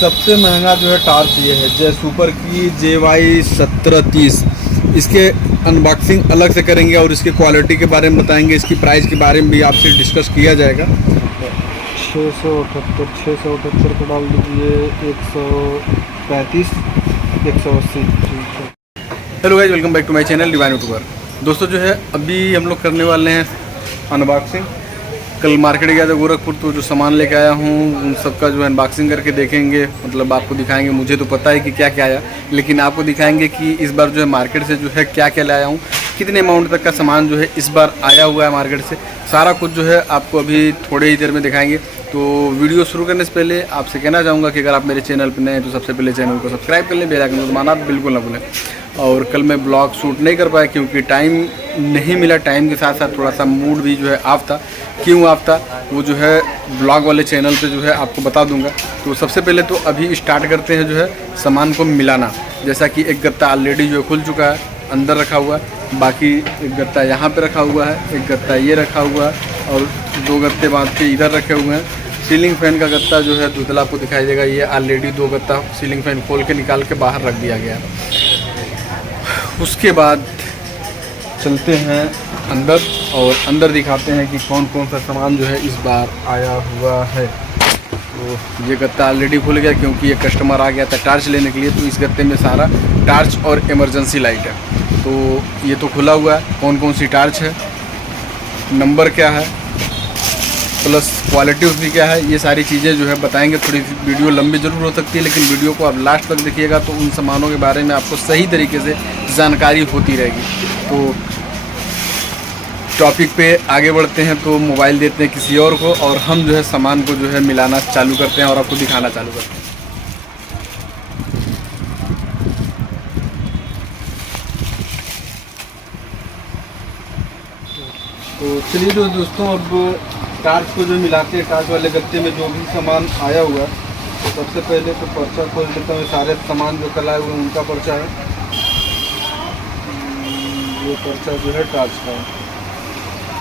सबसे महंगा जो है टार्च ये है जे सुपर की JY 1730। इसके अनबॉक्सिंग अलग से करेंगे और इसकी क्वालिटी के बारे में बताएंगे, इसकी प्राइस के बारे में भी आपसे डिस्कस किया जाएगा। 678 को डाल दीजिए 135 180। Hello guys, welcome back to my channel divine youtuber. दोस्तों जो है अभी हम लोग करने वाले हैं अनबॉक्सिंग। कल मार्केट गया था गोरखपुर, तो जो सामान लेके आया हूँ उन सबका जो है अनबॉक्सिंग करके देखेंगे, मतलब आपको दिखाएंगे। मुझे तो पता है कि क्या क्या आया, लेकिन आपको दिखाएंगे कि इस बार जो है मार्केट से जो है क्या क्या लाया हूँ, कितने अमाउंट तक का सामान जो है इस बार आया हुआ है मार्केट से। सारा कुछ जो है आपको अभी थोड़े ही देर में दिखाएंगे। तो वीडियो शुरू करने से पहले आपसे कहना चाहूँगा कि अगर आप मेरे चैनल पर नए हैं तो सबसे पहले चैनल को सब्सक्राइब कर लें, बेल आइकन को दबाना बिल्कुल ना भूलें। और कल मैं ब्लॉग शूट नहीं कर पाया क्योंकि टाइम नहीं मिला। टाइम के साथ साथ थोड़ा सा मूड भी जो है ऑफ था। क्यों ऑफ था वो जो है ब्लॉग वाले चैनल पे जो है आपको बता दूंगा। तो सबसे पहले तो अभी स्टार्ट करते हैं जो है सामान को मिलाना। जैसा कि एक गत्ता ऑलरेडी जो खुल चुका है, अंदर रखा हुआ है, बाकी एक गत्ता यहाँ पे रखा हुआ है, एक गत्ता ये रखा हुआ है और दो गत्ते बांध के इधर रखे हुए हैं। सीलिंग फैन का गत्ता जो है दूसरा आपको दिखाई देगा, ये ऑलरेडी दो गत्ता सीलिंग फैन खोल के निकाल के बाहर रख दिया गया है। उसके बाद चलते हैं अंदर और अंदर दिखाते हैं कि कौन कौन सा सामान जो है इस बार आया हुआ है। तो ये गत्ता ऑलरेडी खुल गया क्योंकि ये कस्टमर आ गया था टार्च लेने के लिए, तो इस गत्ते में सारा टार्च और इमरजेंसी लाइट है। तो ये तो खुला हुआ है, कौन कौन सी टार्च है, नंबर क्या है, प्लस क्वालिटी उसकी क्या है, ये सारी चीज़ें जो है बताएंगे। थोड़ी वीडियो लंबी ज़रूर हो सकती है, लेकिन वीडियो को आप लास्ट तक देखिएगा तो उन सामानों के बारे में आपको सही तरीके से जानकारी होती रहेगी। तो टॉपिक पे आगे बढ़ते हैं, तो मोबाइल देते हैं किसी और को और हम जो है सामान को जो है मिलाना चालू करते हैं और आपको दिखाना चालू करते हैं। तो चलिए दोस्तों, अब टार्च को जो मिलाते हैं, टार्च वाले गत्ते में जो भी सामान आया हुआ है, तो सबसे पहले तो पर्चा खोल देता हूँ। सारे सामान जो कल आए हुए हैं उनका पर्चा है। ये पर्चा जो है टार्च का है।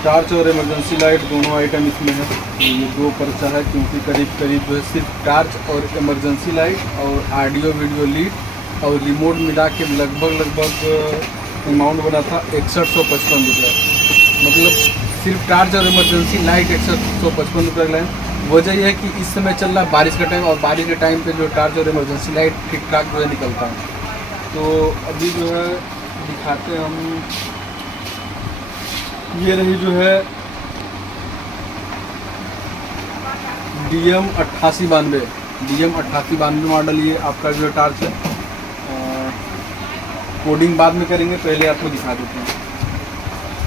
टार्च और इमरजेंसी लाइट दोनों आइटम इसमें है। ये दो पर्चा है क्योंकि करीब करीब जो है सिर्फ टार्च और इमरजेंसी लाइट और ऑडियो वीडियो लीड और रिमोट मिला के लगभग अमाउंट बना था 6155 रुपये। मतलब सिर्फ टार्च और इमरजेंसी लाइट 6155 रुपये लाइन। वजह यह है कि इस समय चल रहा है बारिश का टाइम, और बारिश के टाइम पे जो टार्च और इमरजेंसी लाइट ठीक ठाक जो है निकलता है। तो अभी जो है दिखाते हैं हम। ये रही जो है DM 8892 मॉडल, ये आपका जो है टार्च है। कोडिंग बाद में करेंगे, पहले आपको दिखा देते हैं।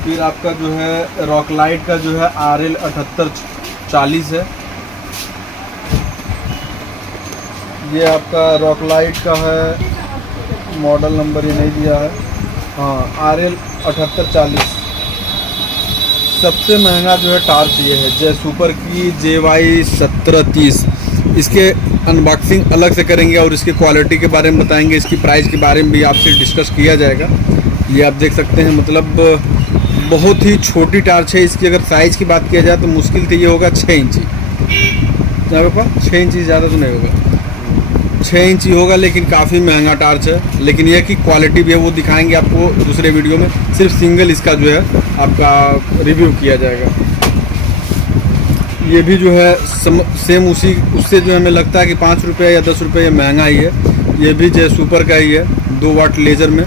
फिर आपका जो है रॉक लाइट का जो है RL 7840 है। ये आपका रॉक लाइट का है, मॉडल नंबर ये नहीं दिया है, हाँ RL 7840। सबसे महंगा जो है टार्च ये है जे सुपर की JY 1730। इसके अनबॉक्सिंग अलग से करेंगे और इसकी क्वालिटी के बारे में बताएंगे, इसकी प्राइस के बारे में भी आपसे डिस्कस किया जाएगा। ये आप देख सकते हैं, मतलब बहुत ही छोटी टार्च है। इसकी अगर साइज़ की बात किया जाए तो मुश्किल तो ये होगा 6 इंची। क्या पापा 6 इंची ज़्यादा तो नहीं होगा, 6 इंची होगा, लेकिन काफ़ी महंगा टार्च है। लेकिन यह कि क्वालिटी भी है, वो दिखाएंगे आपको दूसरे वीडियो में। सिर्फ सिंगल इसका जो है आपका रिव्यू किया जाएगा। ये भी जो है सेम उससे जो हमें लगता है कि 5 रुपये या 10 रुपये महंगा ही है। ये भी जे सुपर का ही है, 2 वाट लेज़र में।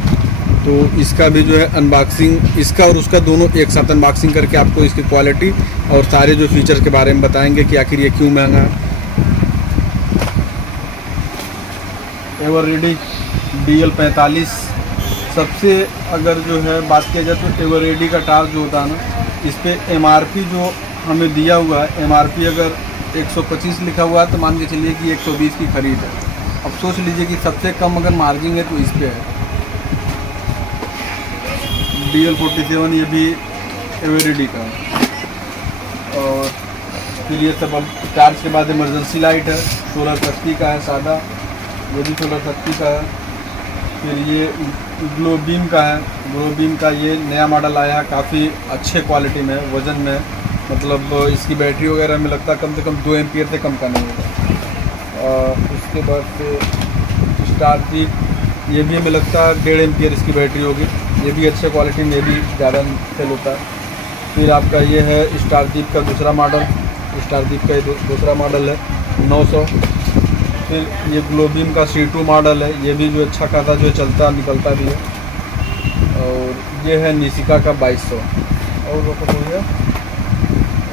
तो इसका भी जो है अनबॉक्सिंग, इसका और उसका दोनों एक साथ अनबॉक्सिंग करके आपको इसकी क्वालिटी और सारे जो फीचर्स के बारे में बताएंगे कि आखिर ये क्यों महंगा है। Eveready DL 45। सबसे अगर जो है बात किया जाए तो एवररेडी का टार्च जो होता है ना, इस पर MRP जो हमें दिया हुआ है, MRP अगर 125 लिखा हुआ है तो मान के चलिए कि 120 की खरीद है। अब सोच लीजिए कि सबसे कम अगर मार्जिन है तो इस पर है। DL 47 ये भी एवररेडी का है। और फिर ये सब अब टार्च के बाद इमरजेंसी लाइट है, 16 शक्ति का है सादा, ये भी 16 शक्ति का है। फिर ये ग्लो बीम का है, ग्लो बीम का ये नया मॉडल आया है, काफ़ी अच्छे क्वालिटी में, वज़न में, मतलब इसकी बैटरी वगैरह में लगता है कम से कम 2 एम्पियर से कम का नहीं होगा। उसके बाद से स्टारदीप, ये भी हमें लगता है 1.5 एम्पियर इसकी बैटरी होगी। ये भी अच्छे क्वालिटी में, भी ज़्यादा सेल होता है। फिर आपका ये है स्टारदीप का दूसरा मॉडल, स्टारदीप का ये दूसरा मॉडल है 900। फिर ये ग्लोबीम का C2 मॉडल है, ये भी जो अच्छा खासा जो चलता निकलता भी है। और ये है निशिका का 2200 और वो हो गया।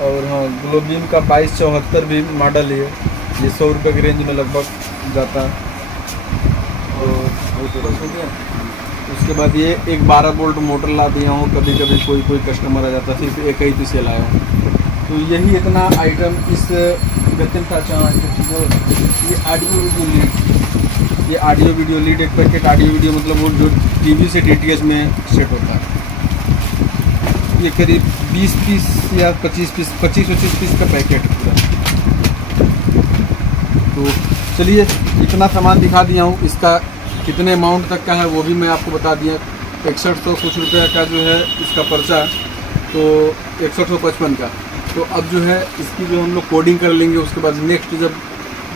और हाँ, ग्लोबीम का 2274 भी मॉडल है, ये 100 रुपये की रेंज में लगभग जाता है। और हो गया। उसके बाद ये एक 12 वोल्ट मोटर ला दिया हूँ, कभी कभी कोई कस्टमर आ जाता है, सिर्फ एक ही पीस लाया हूँ। तो यही इतना आइटम इस गतिम था। ये ऑडियो वीडियो लीड, ये ऑडियो वीडियो लीड, एक पैकेट ऑडियो वीडियो मतलब वो जो टीवी से DTH में सेट होता है। ये करीब 20 पीस या 25 पीस का पैकेट पूरा। तो चलिए, इतना सामान दिखा दिया हूँ। इसका कितने अमाउंट तक का है वो भी मैं आपको बता दिया। 6100 कुछ रुपये का जो है इसका पर्चा, तो 6155 का। तो अब जो है इसकी जो हम लोग कोडिंग कर लेंगे, उसके बाद नेक्स्ट जब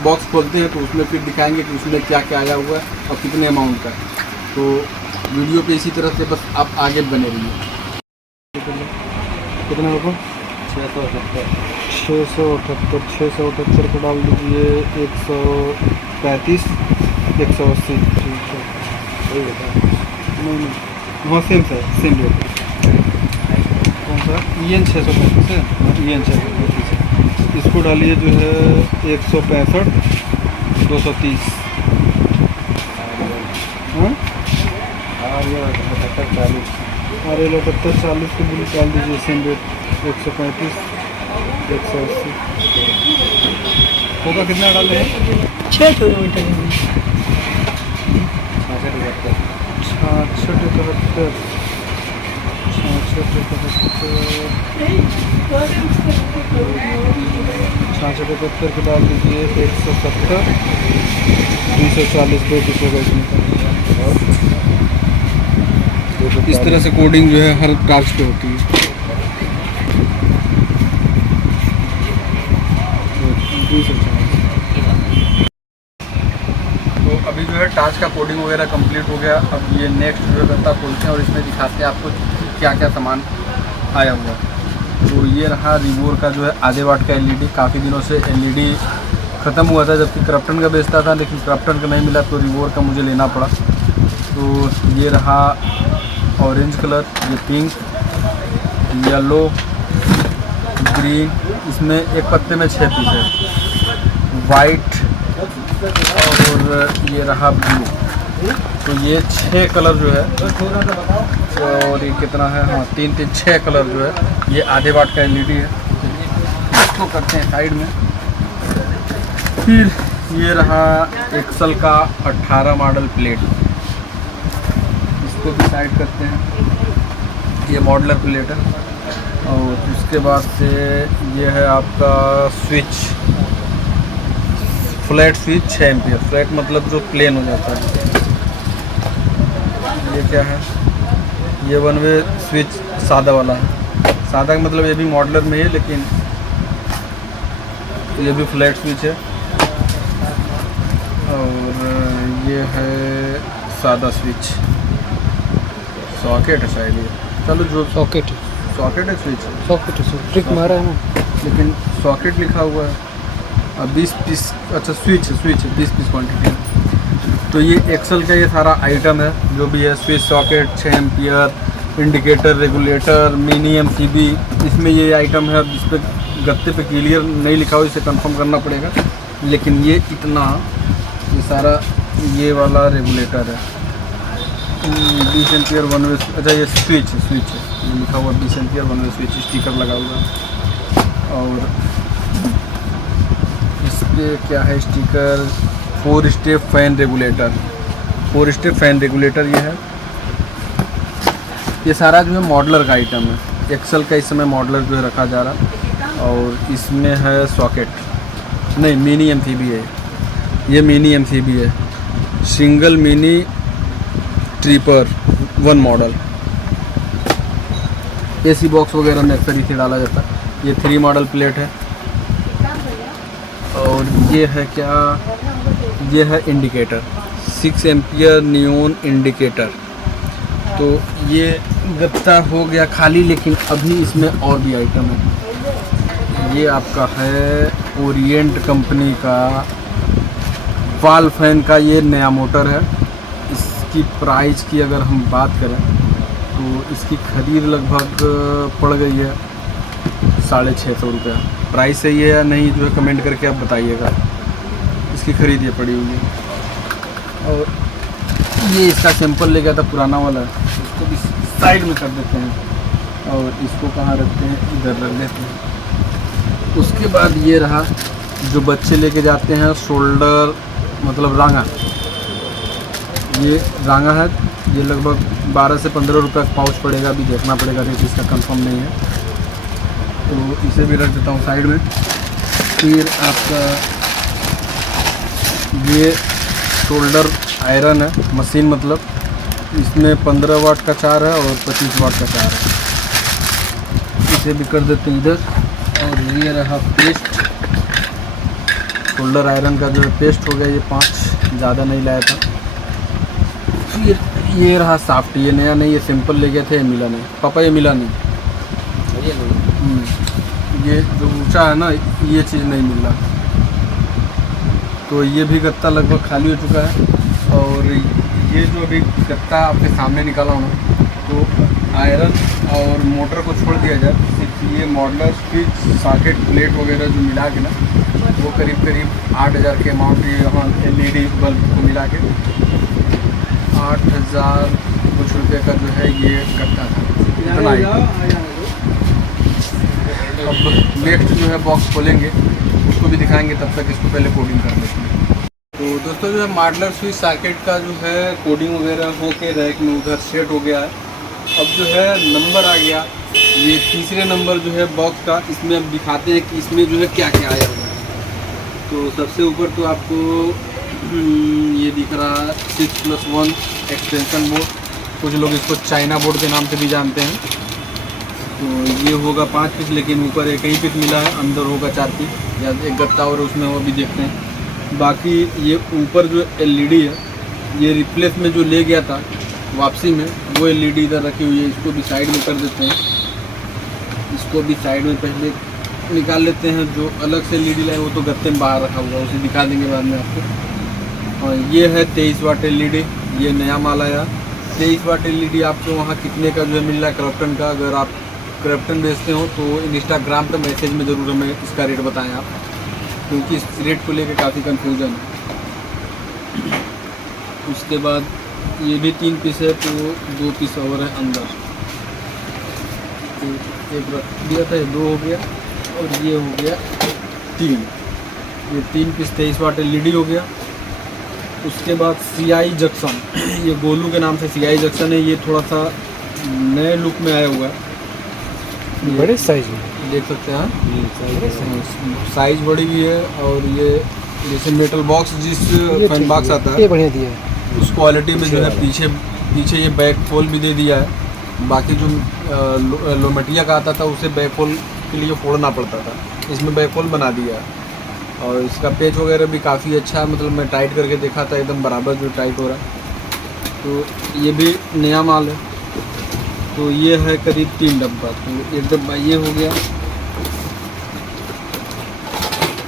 बॉक्स खोलते हैं तो उसमें फिर दिखाएंगे कि उसमें क्या क्या आया हुआ है और कितने अमाउंट का। तो वीडियो पे इसी तरह से बस आप आगे बने रहिए। कितना होगा? 678 को डाल दीजिए 135 180। ठीक है, नहीं हाँ सेम रेट। कौन सा? EN 635 है, EN 635 है। इसको डालिए जो है 165 230। हाँ, अरे 72 40 को बिल डाल दीजिए, सेम रेट 135 180 होगा। कितना डाल रहे हैं? 6 किलोमीटर 66 को डाल दीजिए 170 240 इस तरह से कोडिंग जो है हर टास्क पे होती है। तो अभी जो है टास्क का कोडिंग वगैरह कंप्लीट हो गया। अब ये नेक्स्ट जो है गत्ता खोलते हैं और इसमें दिखाते हैं आपको क्या क्या सामान आया हुआ है। तो ये रहा रिवोर का जो है आधे वाट का LED। काफ़ी दिनों से LED ख़त्म हुआ था, जबकि क्रॉम्पटन का बेचता था, लेकिन क्रॉम्पटन का नहीं मिला तो रिवोर का मुझे लेना पड़ा। तो ये रहा ऑरेंज कलर, ये पिंक, येलो, ग्रीन, इसमें एक पत्ते में 6 पीस है, वाइट और ये रहा ब्लू। तो ये 6 कलर जो है, और ये कितना है, हाँ 6 कलर जो है ये आधे वाट का LED है। इसको करते हैं साइड में। फिर ये रहा एक्सल का 18 मॉडल प्लेट, इसको भी साइड करते हैं। ये मॉडलर प्लेट है। और उसके बाद से ये है आपका switch, flat switch 6 ampere. Flat मतलब जो प्लेन हो जाता है। ये क्या है? ये 1 वे स्विच सादा वाला है। सादा का मतलब ये भी मॉडलर में है, लेकिन ये भी फ्लैट स्विच है। और ये है सादा स्विच, सॉकेट है शायद ये। चलो जो सॉकेट है स्विच है, सॉकेट ट्रिक मारा है ना, लेकिन सॉकेट लिखा हुआ है। अब 20 पीस, अच्छा स्विच है 20 पीस क्वांटिटी है। तो ये एक्सल का ये सारा आइटम है जो भी है। Switch, socket, 6 ampere, indicator, regulator, mini MCB, इसमें ये आइटम है। अब इस पर गत्ते पे क्लियर नहीं लिखा हो, इसे कंफर्म करना पड़ेगा। लेकिन ये इतना, ये सारा ये वाला रेगुलेटर है। 20 एम्पियर 1 वे, अच्छा ये स्विच है, ये लिखा हुआ 20 एम्पियर 1 वे स्विच, स्टिकर लगा हुआ है। और इस पर क्या है sticker? 4 step fan regulator, 4 step fan regulator ये है। ये सारा जो है मॉडलर का आइटम है। एक्सल का इस समय मॉडलर जो है रखा जा रहा। और इसमें है सॉकेट, नहीं मिनी MCB है, ये मिनी MCB है। Single mini tripper 1 model. AC box वगैरह में अक्सर इसे डाला जाता है। ये 3 मॉडल प्लेट है। और ये है क्या? ये है इंडिकेटर, 6 एम्पियर नियॉन इंडिकेटर। तो ये गत्ता हो गया खाली, लेकिन अभी इसमें और भी आइटम है। ये आपका है ओरिएंट कंपनी का वाल फैन का ये नया मोटर है। इसकी प्राइस की अगर हम बात करें तो इसकी खरीद लगभग पड़ गई है 650 रुपया। प्राइस सही है या नहीं जो है कमेंट करके आप बताइएगा। इसकी खरीद ये पड़ी हुई है। और ये इसका सैंपल ले गया था पुराना वाला, इसको भी साइड में कर देते हैं और इसको कहाँ रखते हैं, इधर रख देते हैं। उसके बाद ये रहा जो बच्चे लेके जाते हैं शोल्डर मतलब रांगा। ये रांगा है, ये लगभग 12 से 15 रुपये का पाउच पड़ेगा। अभी देखना पड़ेगा, रेट इसका कंफर्म नहीं है, तो इसे भी रख देता हूँ साइड में। फिर आपका ये शोल्डर आयरन है, मशीन मतलब, इसमें 15 वाट का चार है और 25 वाट का चार है। इसे भी कर देते हैं इधर। और ये रहा पेस्ट, शोल्डर आयरन का जो है पेस्ट हो गया, ये 5 ज़्यादा नहीं लाया था। फिर ये रहा साफ्ट, ये नया नहीं, ये सिंपल ले गए थे, ये मिला नहीं। पापा ये मिला नहीं, ये जो ऊंचा है ना, ये चीज़ नहीं मिल रहा। तो ये भी गत्ता लगभग खाली हो चुका है। और ये जो अभी गत्ता आपके सामने निकाला हूँ ना, तो आयरन और मोटर को छोड़ दिया जाए, सिर्फ ये मॉडलर स्विच सॉकेट प्लेट वगैरह जो मिला के ना, वो करीब 8000 के अमाउंट, ये यहाँ LED बल्ब को मिला के 8000 कुछ रुपये का जो है ये गत्ता था। इतना ही। अब नेक्स्ट जो है बॉक्स खोलेंगे, उसको भी दिखाएंगे, तब तक इसको पहले कोडिंग कर लेते हैं। तो दोस्तों जो है मॉडलर स्विच सॉकेट का जो है कोडिंग वगैरह हो के रैक में उधर सेट हो गया है। अब जो है नंबर आ गया, ये तीसरे नंबर जो है बॉक्स का, इसमें अब दिखाते हैं कि इसमें जो है क्या क्या आया हुआ है। तो सबसे ऊपर तो आपको ये दिख रहा है 6+1 एक्सटेंशन बोर्ड, कुछ लोग इसको चाइना बोर्ड के नाम से भी जानते हैं। तो ये होगा 5 पीस, लेकिन ऊपर एक ही पीस मिला है, अंदर होगा 4 पीस या एक गत्ता और उसमें वो भी देखते हैं। बाकी ये ऊपर जो LED है, ये रिप्लेस में जो ले गया था वापसी में, वो LED इधर रखी हुई है। इसको भी साइड में कर देते हैं, इसको भी साइड में पहले निकाल लेते हैं। जो अलग से LED लाए वो तो गत्ते में बाहर रखा हुआ है, उसे दिखा देंगे बाद में आपको। और ये है 23 वाट LED, ये नया माल आया। 23 वाट LED आपको वहाँ कितने का जो है मिल रहा है क्रॉम्पटन का। अगर आप क्रॉम्पटन बेचते हो तो इंस्टाग्राम पर मैसेज में ज़रूर हमें इसका रेट बताएं आप, क्योंकि इस रेट को लेकर काफ़ी कन्फ्यूज़न है। उसके बाद ये भी 3 पीस है, तो 2 पीस और है अंदर। तो एक रख दिया था, ये 2 हो गया और ये हो गया 3। ये 3 पीस 23 वाट LED हो गया। उसके बाद CI जंक्शन, ये गोलू के नाम से CI जंक्शन है। ये थोड़ा सा नए लुक में आया हुआ है, बड़े साइज में देख सकते हैं। साइज बड़ी भी है। और ये जैसे मेटल बॉक्स, जिस फैन बॉक्स आता है, ये बढ़िया दिया है। उस क्वालिटी में जो है पीछे ये बैक फोल भी दे दिया है। बाकी जो लोमटिया का आता था उसे बैक फोल के लिए फोड़ना पड़ता था, इसमें बैक फोल बना दिया है। और इसका पेच वगैरह भी काफ़ी अच्छा है, मतलब मैं टाइट करके देखा था, एकदम बराबर जो टाइट हो रहा है। तो ये भी नया माल है। तो ये है करीब 3 डब्बा। तो एक डब्बा ये हो गया,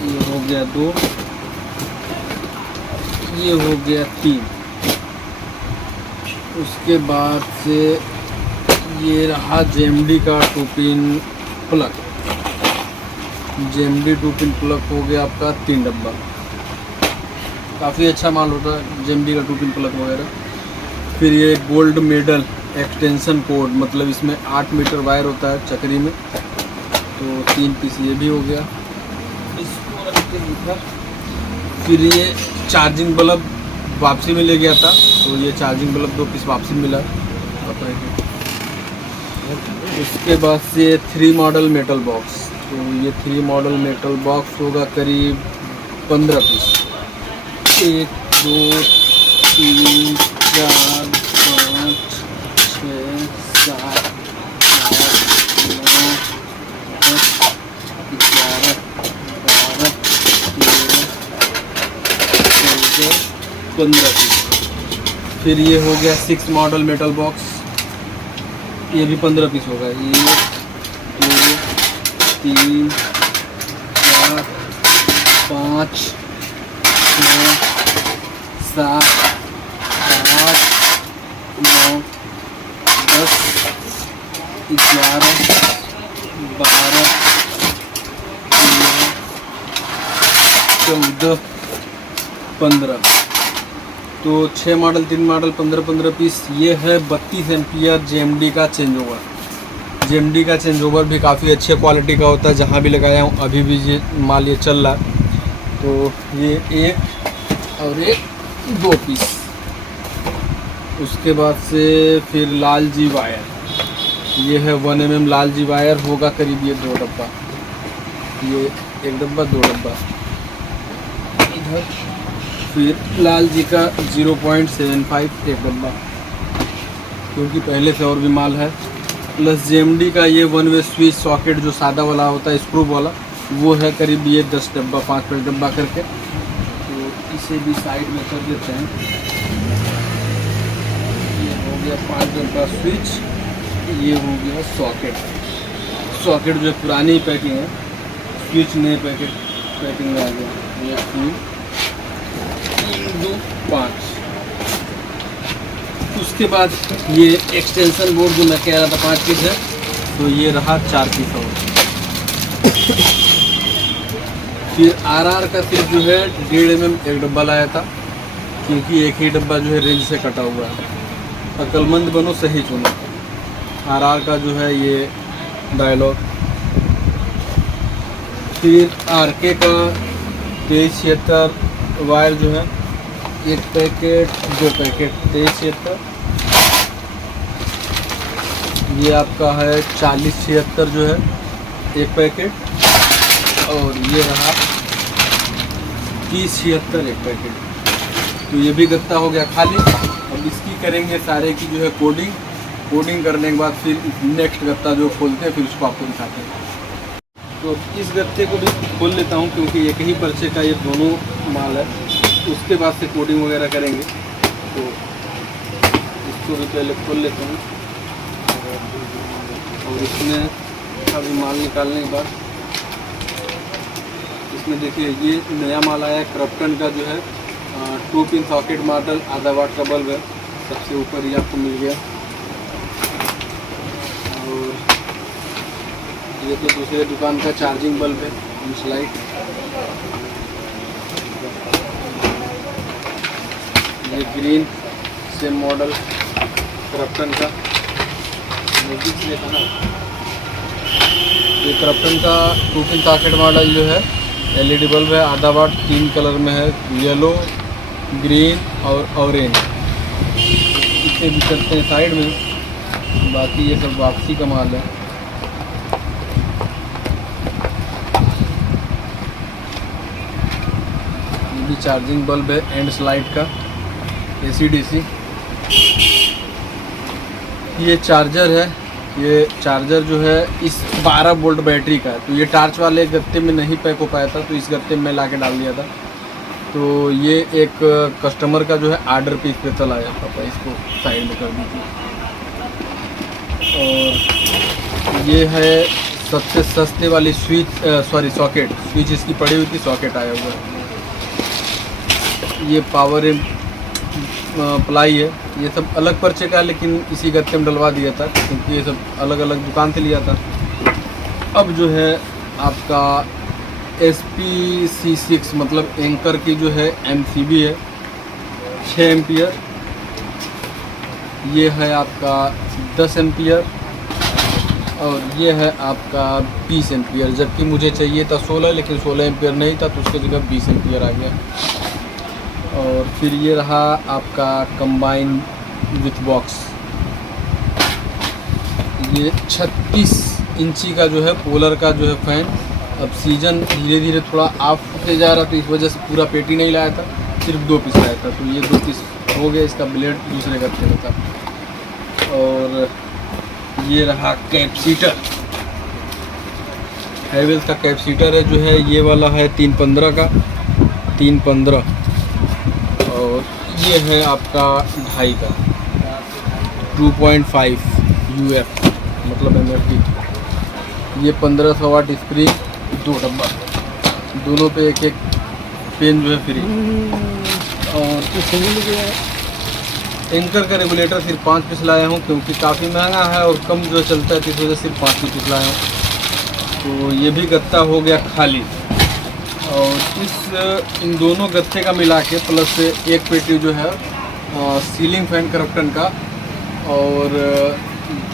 ये हो गया 2, ये हो गया 3। उसके बाद से ये रहा JMD का 2 pin plug. JMD 2 pin plug हो गया आपका 3 डब्बा। काफ़ी अच्छा माल होता है JMD का 2 पिन प्लग वगैरह। फिर ये गोल्ड मेडल एक्सटेंशन कोड, मतलब इसमें 8 मीटर वायर होता है चक्री में। तो 3 पीस ये भी हो गया। इसको रखते हैं इधर। फिर ये चार्जिंग बल्ब वापसी में ले गया था, तो ये चार्जिंग बल्ब 2 पीस वापसी मिला। उसके बाद से 3 मॉडल मेटल बॉक्स। तो ये 3 मॉडल मेटल बॉक्स होगा करीब 15 पीस। 1 2 3 4 5 6 7 8 9 10 11 12 13 14 गए 15 पीस। फिर ये हो गया 6 मॉडल मेटल बॉक्स, ये भी 15 पीस होगा। 1 2 3 4 5 6 7 8 9 10 11 12 13 14 15। तो 6 मॉडल 3 मॉडल 15 पीस। ये है 32 एम्पियर JMD का चेंज ओवर। JMD का चेंज ओवर भी काफ़ी अच्छे क्वालिटी का होता है, जहाँ भी लगाया हूँ अभी भी ये माल ये चल रहा है। तो ये 1 और 2 पीस। उसके बाद से फिर लाल जी वायर, ये है 1 mm लाल जी वायर होगा करीब ये 2 डब्बा, ये 1 डब्बा 2 डब्बा इधर। फिर लाल जी का 0.75 1 डब्बा, क्योंकि पहले से और भी माल है। प्लस JMD का ये 1 वे स्विच सॉकेट जो सादा वाला होता है स्क्रू वाला, वो है करीब ये 10 डब्बा 5 डब्बा करके। तो इसे भी साइड में कर देते हैं। ये हो गया 5 डब्बा स्विच, ये हो गया सॉकेट। सॉकेट जो पुरानी पैकिंग है, स्विच नए पैकिंग में आ गया। ये 3 2 5। उसके बाद ये एक्सटेंशन बोर्ड जो मैं कह रहा था 5 पीस है, तो ये रहा 4 पीस और। फिर RR का सिर्फ जो है 1.5 mm 1 डब्बा लाया था, क्योंकि एक ही डब्बा जो है रेंज से कटा हुआ है। अक्लमंद बनो, सही चुनो। RR का जो है ये डायलॉग। फिर RK का 2376 वायर जो है, 1 पैकेट 2 पैकेट 2376। ये आपका है 4076 जो है 1 पैकेट, और ये रहा 3076 1 पैकेट। तो ये भी गत्ता हो गया खाली। अब इसकी करेंगे सारे की जो है कोडिंग करने के बाद फिर नेक्स्ट गत्ता जो खोलते हैं फिर उसको आपको दिखाते हैं। तो इस गत्ते को भी खोल लेता हूँ, क्योंकि एक ही पर्चे का ये दोनों माल है। उसके बाद से कोडिंग वगैरह करेंगे, तो इसको भी पहले खोल लेता हूँ। और इसमें अभी माल निकालने के बाद इसमें देखिए ये नया माल आया है क्रॉम्पटन का, जो है 2 पिन सॉकेट मॉडल, आधा वाट का बल्ब है, सबसे ऊपर ही आपको मिल गया। और ये तो दूसरे दुकान का चार्जिंग बल्ब है, लाइट। ये ग्रीन सेम मॉडल क्रॉम्पटन का, ये क्रॉम्पटन का 2 पिन सॉकेट मॉडल जो है LED बल्ब है, आधा वाट, 3 कलर में है, येलो, ग्रीन और ऑरेंज। इसे भी करते हैं साइड में, बाकी ये सब वापसी का माल है। ये भी चार्जिंग बल्ब है एंड स्लाइड का, AC/DC। ये चार्जर है, ये चार्जर जो है इस 12 वोल्ट बैटरी का है। तो ये टार्च वाले गत्ते में नहीं पैक हो पाया था, तो इस गत्ते में ला के डाल दिया था। तो ये एक कस्टमर का जो है ऑर्डर पे स्पेशल आया था, इसको साइड में कर दीजिए। और ये है सबसे सस्ते वाली सॉकेट, स्विच इसकी पड़ी हुई थी, सॉकेट आया हुआ है। ये पावर प्लाई है, ये सब अलग पर्चे का है, लेकिन इसी गत्ते में डलवा दिया था, क्योंकि ये सब अलग अलग दुकान से लिया था। अब जो है आपका SPC6 मतलब एंकर की जो है MCB है 6 एम्पियर। ये है आपका 10 एम्पियर, और ये है आपका 20 एम्पियर। जबकि मुझे चाहिए था 16, लेकिन 16 एम्पियर नहीं था, तो उसके जगह 20 एम्पियर आ गया। और फिर ये रहा आपका कंबाइन विथ बॉक्स, ये 36 इंची का जो है पोलर का जो है फ़ैन। अब सीज़न धीरे धीरे थोड़ा ऑफ होते जा रहा, तो इस वजह से पूरा पेटी नहीं लाया था, सिर्फ 2 पीस लाया था। तो ये 2 पीस हो गया, इसका ब्लेड दूसरे गत्ते में था। और ये रहा कैपेसिटर, हैवेल्स का कैपेसिटर है, जो है ये वाला है 315 का, 315। और ये है आपका 2.5 का 2.5 UF मतलब MFD। ये 1500 वाट स्प्रिंग 2 डब्बा, दोनों पे एक एक पेन जो है फ्री। और एंकर का रेगुलेटर सिर्फ 5 पीस लाया हूँ क्योंकि काफ़ी महंगा है और कम जो चलता है, तो इस वजह से सिर्फ 5 पीस लाया हूँ। तो ये भी गत्ता हो गया खाली। और इन दोनों गत्ते का मिला के प्लस एक पेटी जो है सीलिंग फैन क्रॉम्पटन का, और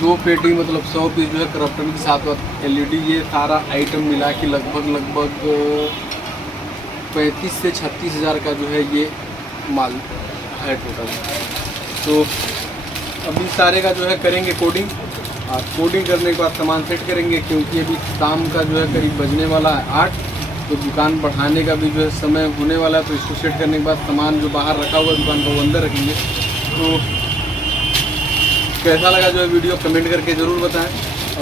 2 पेटी मतलब 100 पीस जो है क्रॉम्पटन के साथ LED। ये सारा आइटम मिला के लगभग 35 से 36 हज़ार का जो है ये माल है टोटल। तो अभी सारे का जो है करेंगे कोडिंग, और कोडिंग करने के बाद सामान सेट करेंगे क्योंकि अभी शाम का जो है करीब बजने वाला है 8, तो दुकान बढ़ाने का भी जो है समय होने वाला है। तो इसको सेट करने के बाद सामान जो बाहर रखा हुआ दुकान को अंदर रखेंगे। तो कैसा लगा जो है वीडियो कमेंट करके ज़रूर बताएं।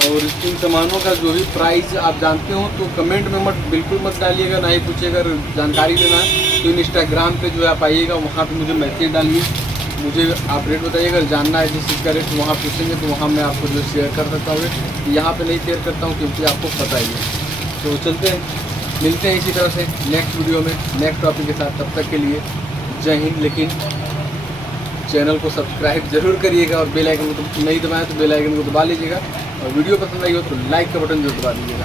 और इन सामानों का जो भी प्राइस आप जानते हो तो कमेंट में बिल्कुल मत डालिएगा, ना ही पूछिएगा। अगर जानकारी लेना है तो इंस्टाग्राम पे जो है आप आइएगा, वहाँ पे मुझे मैसेज डालिए, मुझे आप रेट बताइएगा। अगर जानना है जिस चीज़ का रेट वहाँ पूछेंगे तो वहाँ मैं आपको जो शेयर कर सकता हूँ। यहाँ पे नहीं शेयर करता हूँ क्योंकि आपको पता ही है। तो चलते हैं, मिलते हैं इसी तरह से नेक्स्ट वीडियो में नेक्स्ट टॉपिक के साथ। तब तक के लिए जय हिंद। लेकिन चैनल को सब्सक्राइब जरूर करिएगा और बेल आइकन को नहीं दबाएं तो बेल आइकन को दबा लीजिएगा। और वीडियो पसंद आई हो तो लाइक का बटन जरूर दबा दीजिएगा।